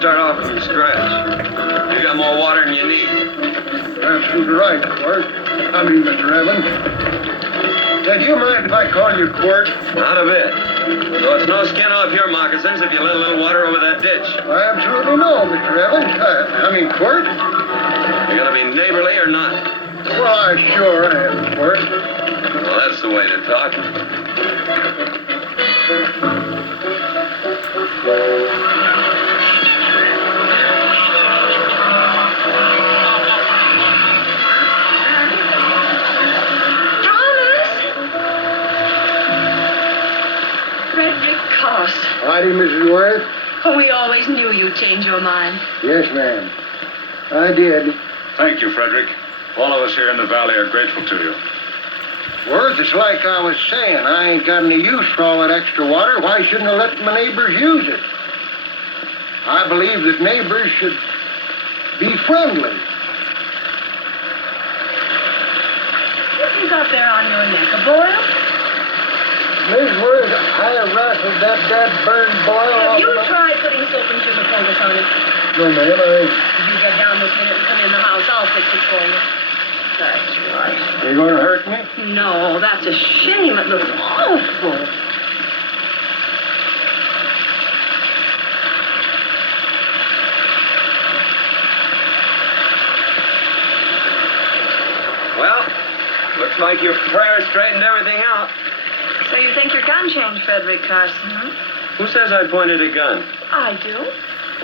start off from scratch. You got more water than you need. Absolutely right, Quirt. I mean, Mr. Evans. Do you mind if I call you Quirt? Not a bit. So it's no skin off your moccasins if you let a little water over that ditch. Absolutely no, Mr. Evans. I mean, Quirt. You gonna be neighborly or not? Well, sure I am, Quirt. Well, that's the way to talk. Howdy, Mrs. Worth. Oh, we always knew you'd change your mind. Yes, ma'am. I did. Thank you, Frederick. All of us here in the valley are grateful to you. Worth, it's like I was saying. I ain't got any use for all that extra water. Why shouldn't I let my neighbors use it? I believe that neighbors should be friendly. What you got there on your neck, a boil? Miss Worth, I rustled that burned boil off. Have you tried putting soap and sugar poultice on it? No, ma'am, If you get down this minute and come in the house, I'll fix it for you. That's right. You gonna hurt me? No, that's a shame. It looks awful. Well, looks like your prayer straightened everything out. So you think your gun changed, Frederick Carson, huh? Who says I pointed a gun? I do.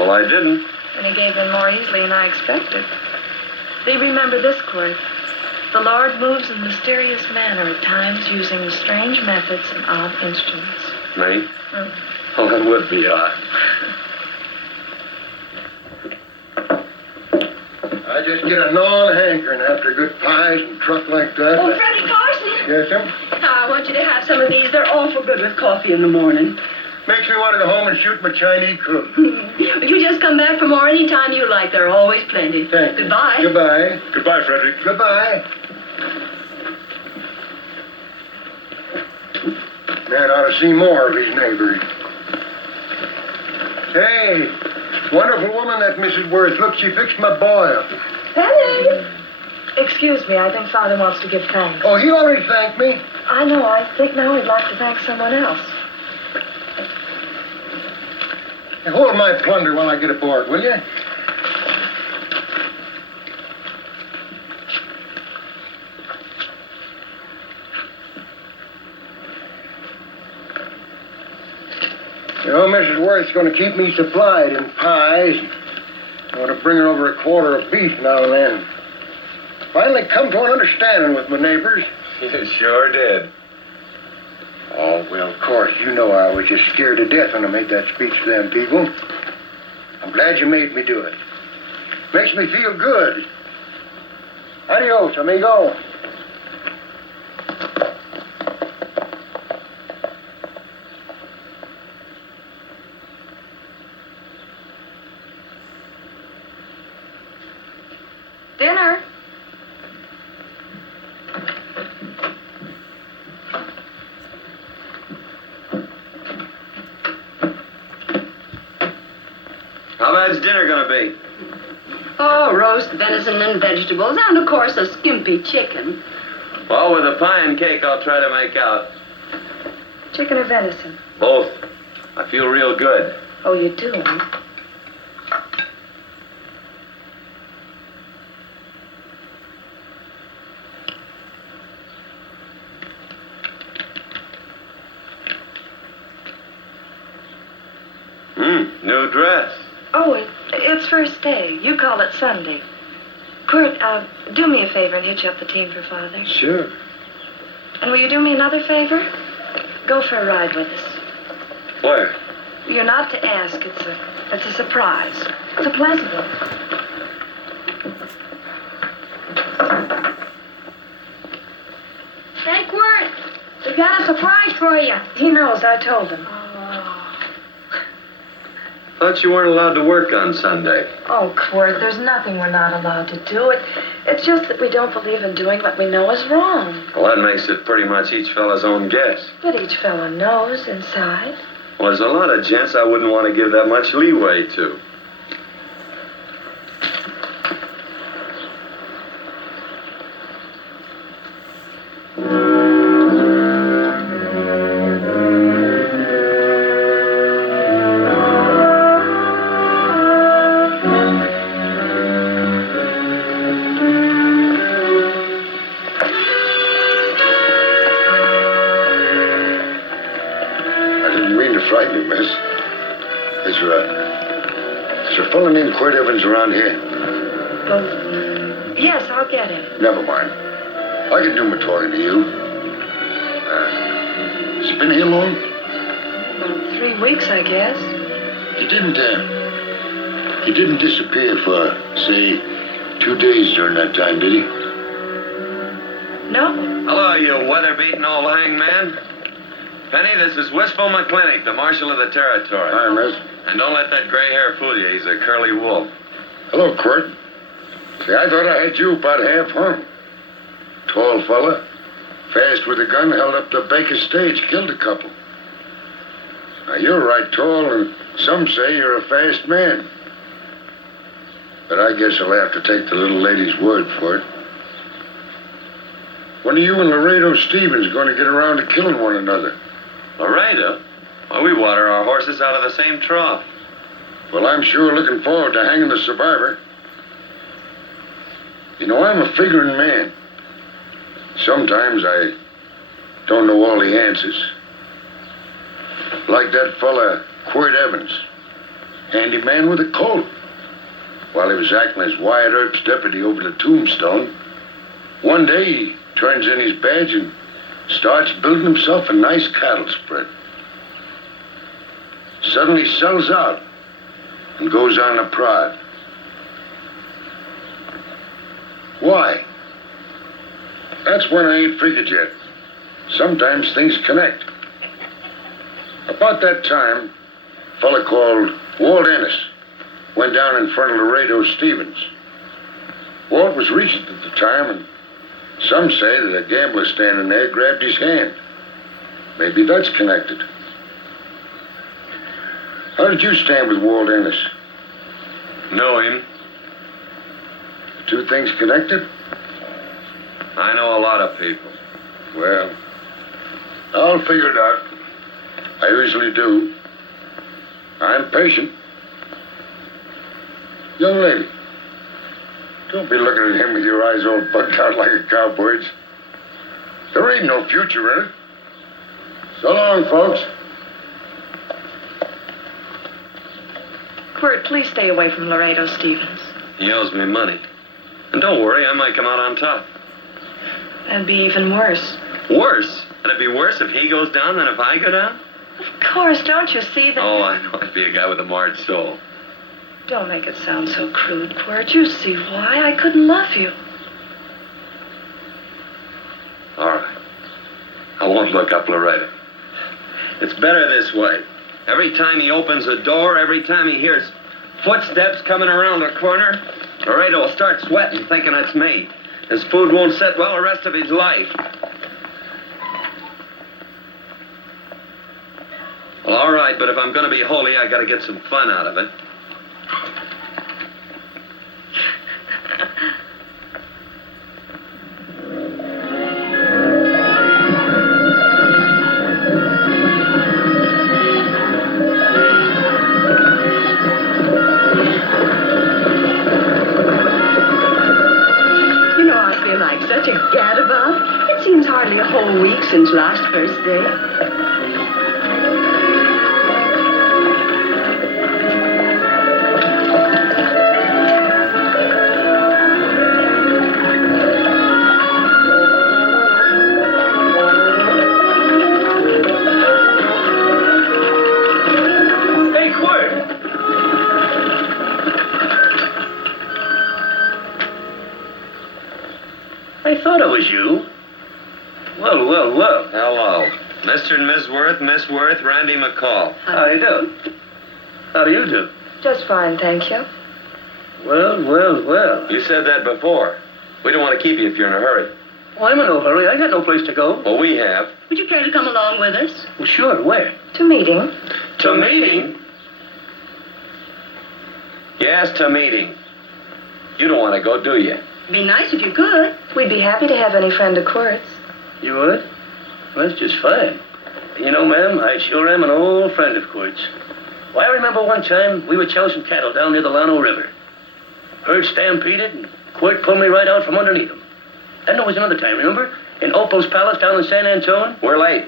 Well, I didn't. And he gave in more easily than I expected. They remember this, Court. The Lord moves in mysterious manner at times using strange methods and odd instruments. Me? Well, that would be odd. I just get a gnawing hankering after good pies and truck like that. Oh, Frederick Carson! Yes, sir? I want you to have some of these. They're awful good with coffee in the morning. Makes me want to go home and shoot my Chinese cook. You just come back for more any time you like. There are always plenty. Thank you. Goodbye. Goodbye. Goodbye, Frederick. Goodbye. Man ought to see more of his neighbors. Hey, wonderful woman, that Mrs. Worth. Look, she fixed my boil. Penny! Excuse me, I think Father wants to give thanks. Oh, he already thanked me. I know. I think now he'd like to thank someone else. Hey, hold my plunder while I get aboard, will you? You know, Mrs. Worth's going to keep me supplied in pies. I want to bring her over a quarter of beef now and then. Finally come to an understanding with my neighbors. You sure did. Oh, well, of course, you know I was just scared to death when I made that speech to them people. I'm glad you made me do it. Makes me feel good. Adios, amigo. Dinner. How bad's dinner gonna be? Oh, roast venison and vegetables, and of course a skimpy chicken. Well, with a pie and cake, I'll try to make out. Chicken or venison? Both. I feel real good. Oh, you do, huh? New dress. Oh, it's first day. You call it Sunday. Kurt, do me a favor and hitch up the team for Father. Sure. And will you do me another favor? Go for a ride with us. Where? You're not to ask. It's a surprise. It's a pleasant one. Hey, Quirt, we've got a surprise for you. He knows. I told him. Thought you weren't allowed to work on Sunday. Oh, Quirt, there's nothing we're not allowed to do. It's just that we don't believe in doing what we know is wrong. Well, that makes it pretty much each fella's own guess. But each fellow knows inside. Well, there's a lot of gents I wouldn't want to give that much leeway to. Is there a fellow named Quirt Evans around here? Well, yes, I'll get him. Never mind. I can do my talking to you. Has he been here long? About 3 weeks, I guess. He didn't disappear for, say, 2 days during that time, did he? No. Hello, you weather-beaten old hangman. Penny, this is Wistful McClintock, the marshal of the territory. Hi, miss. And don't let that gray hair fool you. He's a curly wolf. Hello, Quirt. See, I thought I had you about half hung. Tall fella, fast with a gun, held up the Baker stage, killed a couple. Now, you're right tall, and some say you're a fast man. But I guess I'll have to take the little lady's word for it. When are you and Laredo Stevens going to get around to killing one another? Laredo? Well, we water our horses out of the same trough. Well, I'm sure looking forward to hanging the survivor. You know, I'm a figuring man. Sometimes I don't know all the answers. Like that fella, Quirt Evans. Handy man with a colt. While he was acting as Wyatt Earp's deputy over the tombstone, one day he turns in his badge and starts building himself a nice cattle spread. Suddenly sells out and goes on a prod. Why? That's one I ain't figured yet. Sometimes things connect. About that time, a fella called Walt Ennis went down in front of Laredo Stevens. Walt was regent at the time, and some say that a gambler standing there grabbed his hand. Maybe that's connected. How did you stand with Walt Ennis? Know him? The two things connected? I know a lot of people. Well, I'll figure it out. I usually do. I'm patient. Young lady, don't be looking at him with your eyes all bugged out like a cowbird's. There ain't no future in it. So long, folks. Quirt, please stay away from Laredo Stevens. He owes me money. And don't worry, I might come out on top. That'd be even worse. Worse? And it'd be worse if he goes down than if I go down? Of course, don't you see that? Oh, I know. I'd be a guy with a marred soul. Don't make it sound so crude, Quirt. You see why I couldn't love you. All right. I won't look up Laredo. It's better this way. Every time he opens a door, every time he hears footsteps coming around the corner, Laredo will start sweating, thinking it's me. His food won't sit well the rest of his life. Well, all right, but if I'm going to be holy, I got to get some fun out of it. You know, I feel like such a gadabout. It seems hardly a whole week since last Thursday. I thought it was you. Well. Hello. Mr. and Miss Worth, Randy McCall. How you doing? How do you do? Just fine, thank you. Well. You said that before. We don't want to keep you if you're in a hurry. Well, I'm in no hurry. I got no place to go. Well, we have. Would you care to come along with us? Well, sure. Where? To meeting. To meeting? Yes, to meeting. You don't want to go, do you? Be nice if you could. We'd be happy to have any friend of Quirt's. You would? Well, that's just fine. You know, ma'am, I sure am an old friend of Quirt's. Why, I remember one time we were chousing cattle down near the Llano River. Herd stampeded, and Quirt pulled me right out from underneath him. Then there was another time, remember? In Opal's Palace down in San Antone. We're late.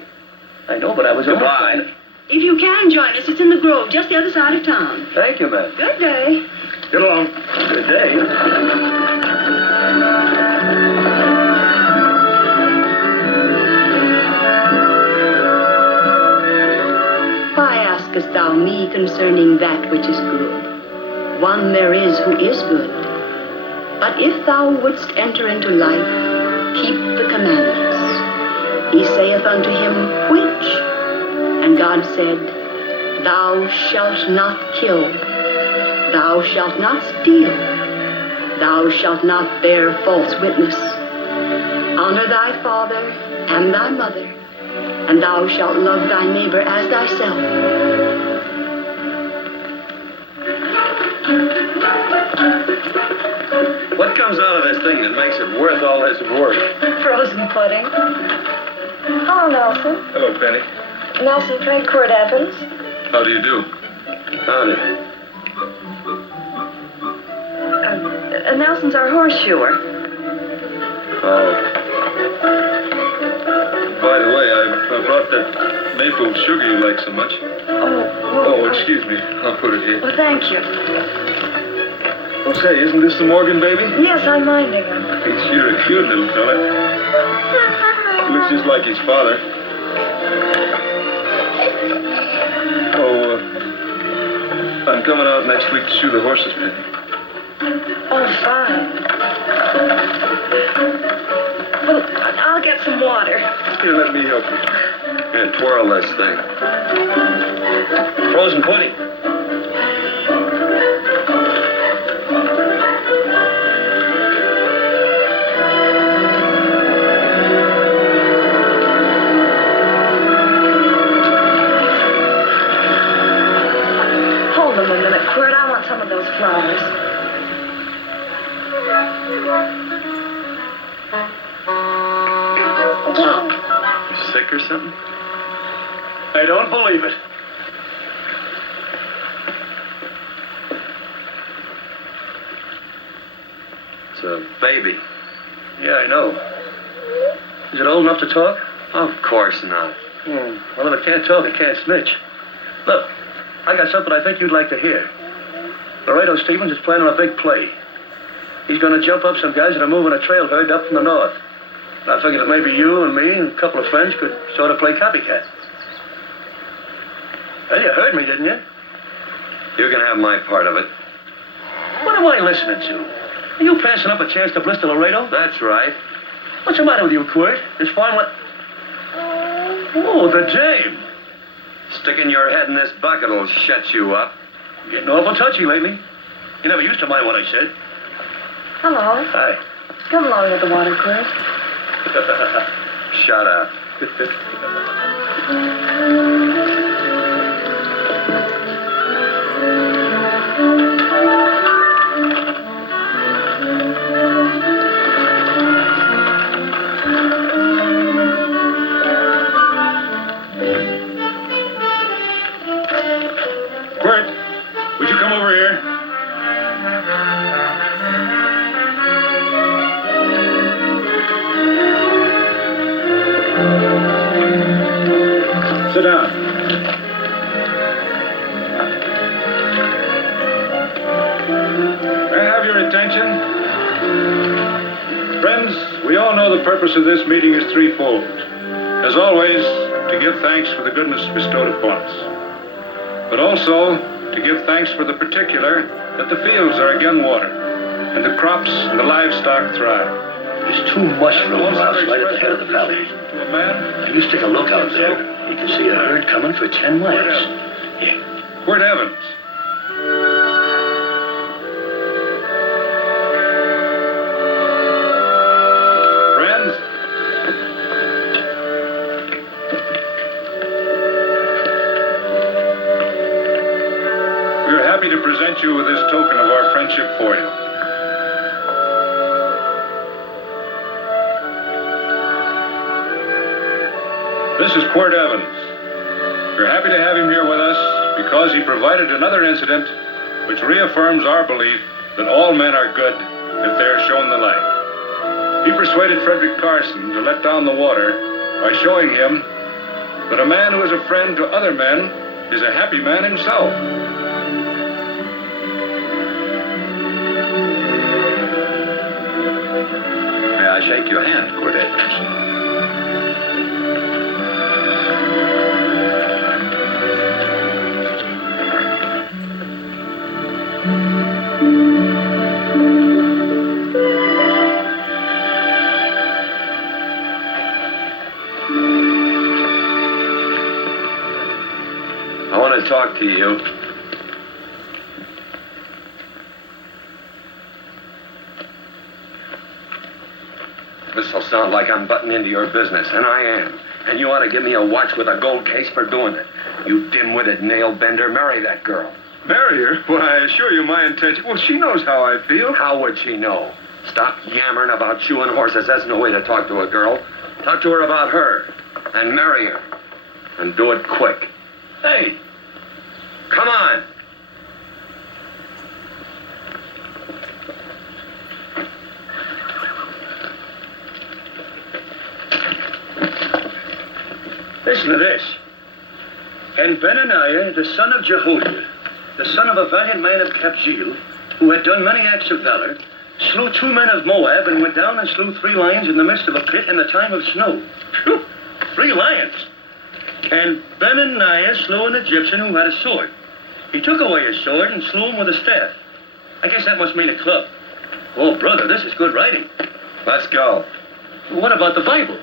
I know, but I was... Goodbye. If you can join us, it's in the Grove, just the other side of town. Thank you, ma'am. Good day. Get along. Good day. Why askest thou me concerning that which is good? One there is who is good. But if thou wouldst enter into life, keep the commandments. He saith unto him, which? And God said, Thou shalt not kill. Thou shalt not steal. Thou shalt not bear false witness. Honor thy father and thy mother, and thou shalt love thy neighbor as thyself. What comes out of this thing that makes it worth all this work? Frozen pudding. Hello, Nelson. Hello, Penny. Nelson played Court Evans. How do you do? Howdy. Nelson's our horseshoer. Oh. By the way, I brought that maple sugar you like so much. Oh, Excuse me. I'll put it here. Well, thank you. Oh, say, isn't this the Morgan baby? Yes, I'm minding him. He's sure a cute little fella. He looks just like his father. I'm coming out next week to shoe the horses, Penny. Oh, fine. Well, I'll get some water. Here, let me help you. Here, twirl this thing. Frozen pudding. Hold them a minute, Quirt. I want some of those flowers. Sick or something? I don't believe it. It's a baby. Yeah, I know. Is it old enough to talk? Of course not. Well, if it can't talk, it can't snitch. Look, I got something I think you'd like to hear. Laredo Stevens is planning a big play. He's going to jump up some guys that are moving a trail herd up from the north. And I figured that maybe you and me and a couple of friends could sort of play copycat. Well, you heard me, didn't you? You can have my part of it. What am I listening to? Are you passing up a chance to blister Laredo? That's right. What's the matter with you, Quirt? This farm what? Oh, the dame. Sticking your head in this bucket will shut you up. You're getting awful touchy lately. You never used to mind what I said. Hello. Hi. Come along with the water, Quirt. Shut up. Quirt, would you come over here? Sit down. May I have your attention? Friends, we all know the purpose of this meeting is threefold. As always, to give thanks for the goodness bestowed upon us, but also to give thanks for the particular that the fields are again watered, and the crops and the livestock thrive. There's two mushroom routes right at the head of the valley. To a man, Now, you stick a look out there. You can see a herd coming for 10 miles. Yeah. Quirt Evans. Friends, we are happy to present you with this token of our friendship for you. This is Quirt Evans. We're happy to have him here with us because he provided another incident which reaffirms our belief that all men are good if they are shown the light. He persuaded Frederick Carson to let down the water by showing him But a man who is a friend to other men is a happy man himself. May I shake your hand, Cordet? I want to talk to you. This'll sound like I'm butting into your business, and I am. And you ought to give me a watch with a gold case for doing it. You dim-witted nail-bender, marry that girl. Marry her? Why, I assure you my intention... Well, she knows how I feel. How would she know? Stop yammering about shoeing horses. That's no way to talk to a girl. Talk to her about her, and marry her. And do it quick. Hey! Come on! Listen to this. And Benaniah, the son of Jehoiada, the son of a valiant man of Kabzeel, who had done many acts of valor, slew 2 men of Moab and went down and slew 3 lions in the midst of a pit in the time of snow. Whew, 3 lions! And Benaniah slew an Egyptian who had a sword. He took away his sword and slew him with a staff. I guess that must mean a club. Oh, brother, this is good writing. Let's go. What about the Bible?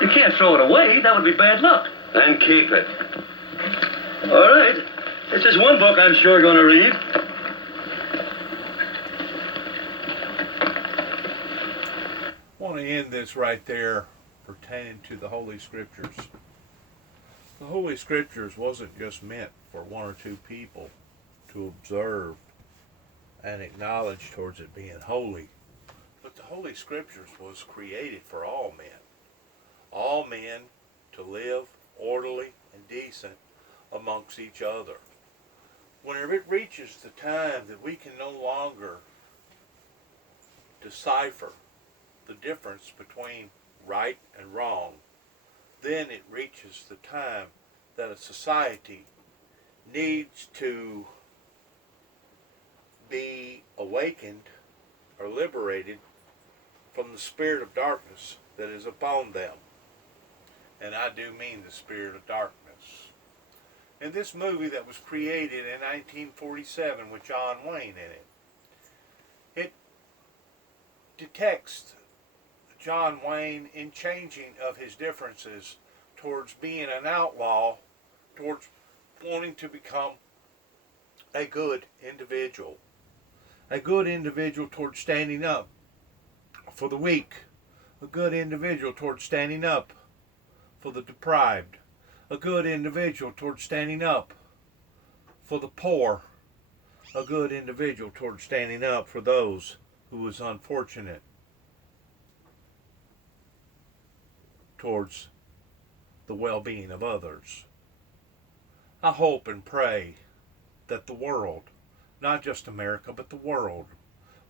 You can't throw it away. That would be bad luck. Then keep it. All right. This is one book I'm sure going to read. I want to end this right there pertaining to the Holy Scriptures. The Holy Scriptures wasn't just meant for 1 or 2 people to observe and acknowledge towards it being holy, but the Holy Scriptures was created for all men. All men to live orderly and decent amongst each other. Whenever it reaches the time that we can no longer decipher the difference between right and wrong, then it reaches the time that a society needs to be awakened or liberated from the spirit of darkness that is upon them. And I do mean the spirit of darkness. In this movie that was created in 1947 with John Wayne in it, it detects John Wayne in changing of his differences towards being an outlaw, towards wanting to become a good individual. A good individual towards standing up for the weak. A good individual towards standing up for the deprived. A good individual towards standing up for the poor. A good individual towards standing up for those who was unfortunate towards the well-being of others. I hope and pray that the world, not just America, but the world,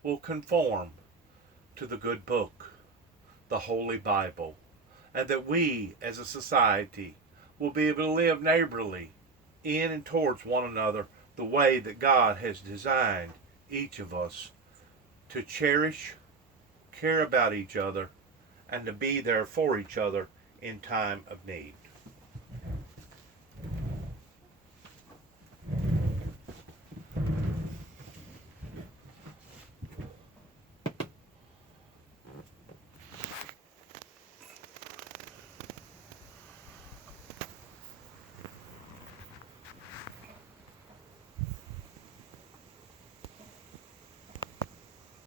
will conform to the good book, the Holy Bible, and that we as a society will be able to live neighborly in and towards one another the way that God has designed each of us to cherish, care about each other, and to be there for each other in time of need.